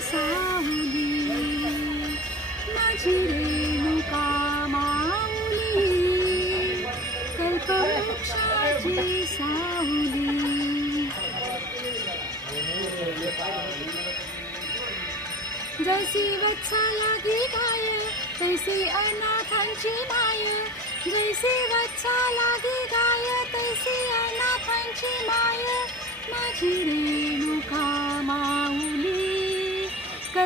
सावली माझी रेणुका माऊली कल्पवृक्षाची सावली. जैसी वत्सलागी गाय तैसी अनाथांची माय. जैसी वत्सलागी गाय तैसी अनाथांची माय. माझी रेणुका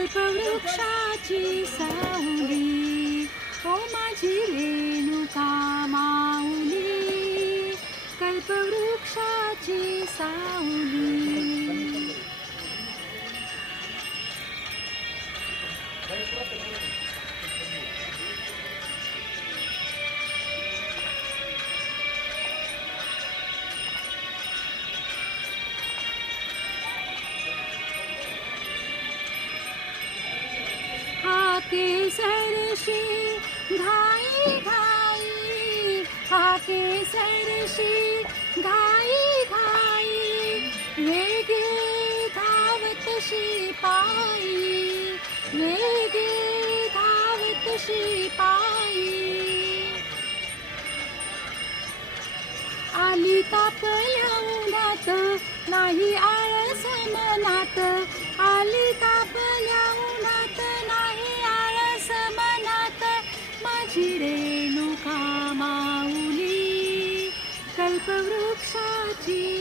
कल्पवृक्षाची सावली. ओ माझी रेणुका माऊली कल्पवृक्षाची सावली. सरशी घाई घाई हाके सरशी घाई घाई वेगे धावतशी पायी वेगे धावतशी पायी आली तापल्या उन्हात नाही आळस मनात आली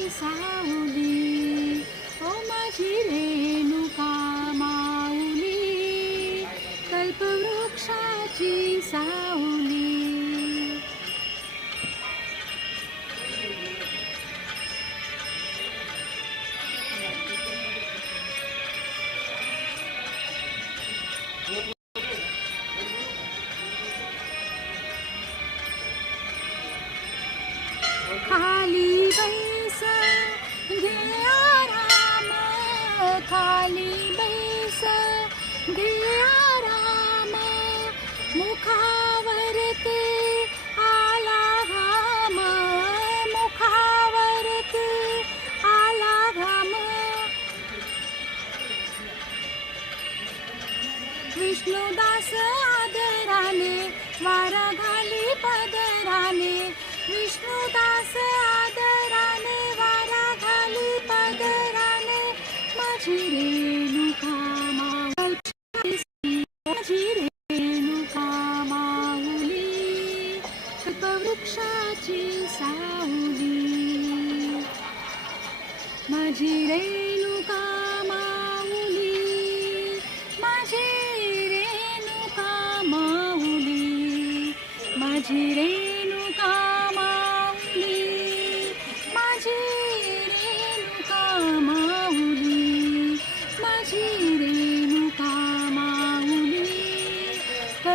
सावली ओ माझी रेणुका माऊली कल्पवृक्षाची सावली खाली बैस घे आराम खाली बैस। घे आराम मुखावरती आला घाम मुखावरती आला घाम। विष्णुदास आदराने वारा घाली पदराने विष्णुदास माझी रेणुका माऊली माझी रेणुका माऊली सावली. माझी रेणुका माऊली माझी रेणुका माऊली माझी रे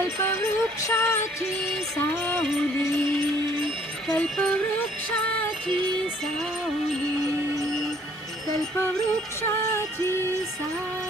कल्पवृक्षाची सावली कल्पवृक्षाची सावली कल्पवृक्षाची सावली.